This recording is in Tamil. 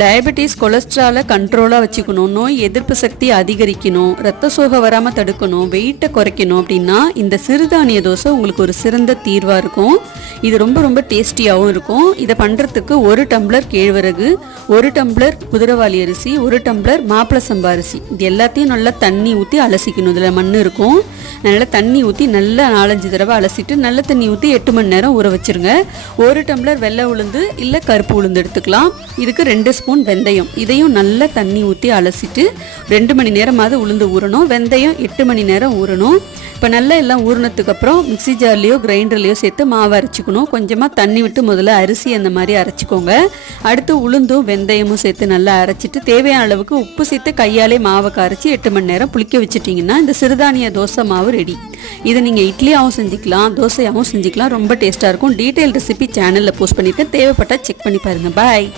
டயபெட்டிஸ் கொலஸ்ட்ராலை கண்ட்ரோலாக வச்சுக்கணும், நோய் எதிர்ப்பு சக்தி அதிகரிக்கணும், ரத்த சோகை வராமல் தடுக்கணும், வெயிட்டை குறைக்கணும் அப்படின்னா இந்த சிறுதானிய தோசை உங்களுக்கு ஒரு சிறந்த தீர்வாக இருக்கும். இது ரொம்ப ரொம்ப டேஸ்டியாகவும் இருக்கும். இதை பண்ணுறதுக்கு 1 டம்ளர் கேழ்வரகு, 1 டம்ளர் குதிரைவாலி அரிசி, 1 டம்ளர் மாப்பிள சம்பா அரிசி, இது எல்லாத்தையும் நல்லா தண்ணி ஊற்றி அலசிக்கணும். இதில் மண் இருக்கும், நல்லா தண்ணி ஊற்றி நல்லா 4-5 தடவை அலசிட்டு நல்ல தண்ணி ஊற்றி 8 மணி நேரம் ஊற வச்சுருங்க. 1 டம்ளர் வெள்ளை உளுந்து இல்லை கருப்பு உளுந்து எடுத்துக்கலாம். இதுக்கு 2 ஸ்பூன் வெந்தயம், இதையும் நல்லா தண்ணி ஊற்றி அலசிட்டு 2 மணி நேரமாவது உளுந்து ஊறணும். வெந்தயம் 8 மணி நேரம் ஊறணும். இப்போ நல்லா எல்லாம் ஊறினதுக்கப்புறம் மிக்சி ஜார்லேயோ கிரைண்டர்லேயோ சேர்த்து மாவு அரைச்சிக்கணும். கொஞ்சமாக தண்ணி விட்டு முதல்ல அரிசி அந்த மாதிரி அரைச்சிக்கோங்க. அடுத்து உளுந்தும் வெந்தயமும் சேர்த்து நல்லா அரைச்சிட்டு தேவையான அளவுக்கு உப்பு சேர்த்து கையாலே மாவை கரைச்சி 8 மணி நேரம் புளிக்க வச்சுட்டிங்கன்னா இந்த சிறுதானிய தோசை மாவு ரெடி. இதை நீங்கள் இட்லியாகவும் செஞ்சுக்கலாம், தோசையாகவும் செஞ்சுக்கலாம். ரொம்ப டேஸ்ட்டாக இருக்கும். டீட்டெயில் ரெசிபி சேனலில் போஸ்ட் பண்ணியிருக்கேன், தேவைப்பட்டால் செக் பண்ணி பாருங்கள். பாய்.